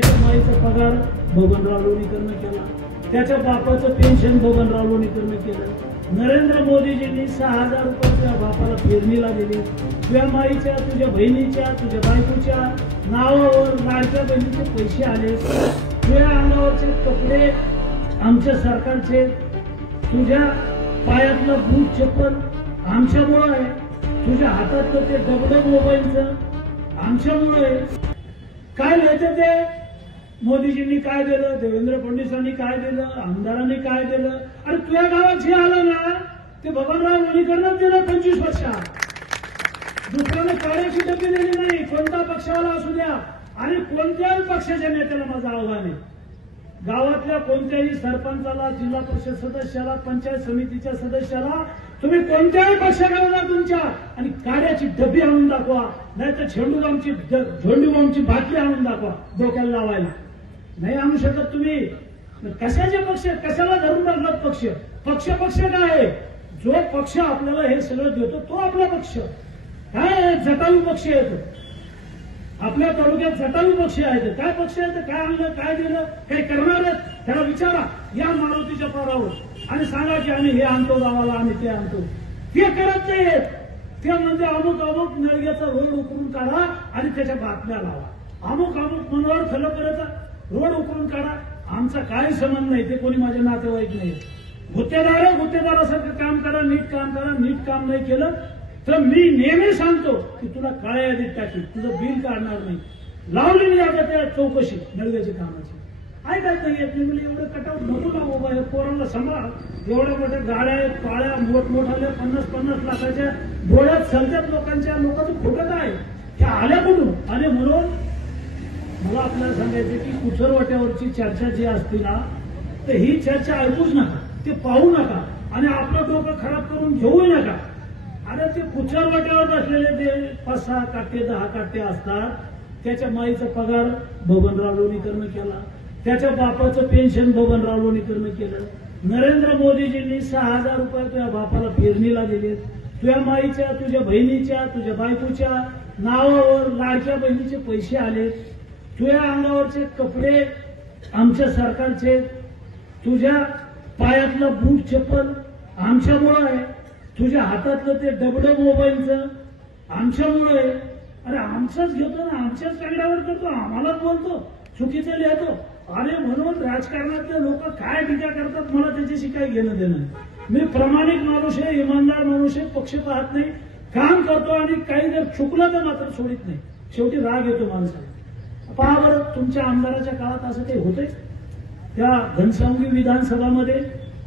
माईचा पगार बबनराव लोणीकरनं केला, त्याच्या बापाचं पेन्शन बबनराव लोणीकरनं केलं। नरेंद्र मोदीजींनी 6000 रुपये त्या बापाला पेरणीला दिले। तुझ्या माईच्या, तुझ्या बहिणीच्या, तुझ्या बायकोच्या नावावर लाडक्या बहिणीचे पैसे आले। तुझ्या अंगावरचे कपडे आमच्या सरकारचे, तुझ्या पायातलं बूट चप्पल आमच्यामुळे आहे, तुझ्या हातातलं ते डबडब मोबाईलचं आमच्यामुळे आहे। काय लिहायचं ते मोदीजींनी काय दिलं, देवेंद्र फडणवीसांनी काय दिलं, आमदारांनी काय दिलं। अरे तुझ्या गावात जे आलं ना ते बबनराव लोणीकरनंच दिलं 25 वर्षात। दुसऱ्याने कार्याची डबी दिली नाही, कोणता पक्षावाला असू द्या आणि कोणत्याही पक्षाच्या नेत्याला माझं आव्हान आहे, गावातल्या कोणत्याही सरपंचाला, जिल्हा परिषद सदस्याला, पंचायत समितीच्या सदस्याला तुम्ही कोणत्याही पक्षाकडे तुमच्या आणि कार्याची डबी आणून दाखवा, नाहीतर झेंडूबामची बाटली आणून दाखवा डोक्याला लावायला। नाही आणू शकत तुम्ही। कशाचे पक्ष, कशाला धरून राहतात पक्ष? पक्ष काय आहे? जो पक्ष आपल्याला हे सगळं देतो तो आपला पक्ष काय? जटायू पक्ष येतो आपल्या तालुक्यात, जटायू पक्ष आहेत। काय पक्ष आहे? काय आणलं, काय दिलं, काय करणार आहेत? त्याला विचारा या मारुतीच्या पारावर आणि सांगा की आम्ही हे आणतो गावाला, आम्ही ते आणतो। ते करत नाहीत, ते म्हणजे अमुक अमुक नळग्याचा रोड उकरून काढा आणि त्याच्या बातम्या लावा, अमुक अमुक मनोहर खलोकरचा रोड उकरून काढा। आमचा काही संबंध नाही, ते कोणी माझे नातेवाईक नाही। गुत्तेदारासारखं काम करा, नीट काम करा। नीट काम नाही केलं तर मी नेहमी सांगतो की तुला काळ्या यादीत टाकी, तुझं बिल काढणार नाही। लावली मी आता त्या चौकशी नळग्याची कामाची, ऐकायचं नाही येत नाही म्हणजे एवढं कटाऊट नको ना बाबा, पोरांना सांभाळा। एवढ्या मोठ्या गाड्या आहेत, पाळ्या मोठमोठ्याल्या 50-50 लाखाच्या डोळ्यात चलत्यात लोकांच्या, लोकांचं खोटं काय? त्या आल्या कुठून आले? म्हणून मला आपल्याला सांगायचं की कुचरवाट्यावरची चर्चा जी असते ना, तर ही चर्चा ऐकूच नका, ते पाहू नका आणि आपलं डोकं खराब करून घेऊ नका। अरे ते कुचरवाट्यावर बसलेले ते 5-6 काटे 10 काटे असतात, त्याच्या माईचा पगार बबनराव लोणीकरनं केला, त्याच्या बापाचं पेन्शन बबनराव लोणीकरनं केलं। नरेंद्र मोदीजींनी 6000 रुपये तुझ्या बापाला पेरणीला दिले। तुझ्या माईच्या, तुझ्या बहिणीच्या, तुझ्या बायकोच्या नावावर लाडक्या बहिणीचे पैसे आले। तुझ्या अंगावरचे कपडे आमच्या सरकारचे, तुझ्या पायातलं बूट चप्पल आमच्यामुळे आहे, तुझ्या हातातलं ते डबडब मोबाईलचं आमच्यामुळे आहे। अरे आमचंच घेतो ना, आमच्याच कागदावर करतो, आम्हालाच बोलतो, चुकीचं लिहितो। अरे म्हणून राजकारणातले लोक काय टीका करतात मला त्याच्याशी काही घेणं देणं नाही। मी प्रामाणिक माणूस आहे, इमानदार माणूस आहे, पक्ष पाहत नाही, काम करतो आणि काही जर चुकलं तर मात्र सोडित नाही। शेवटी राग येतो माणसाला। पहा बरं, तुमच्या आमदाराच्या काळात असं काही होतंय? त्या घनसावंगी विधानसभामध्ये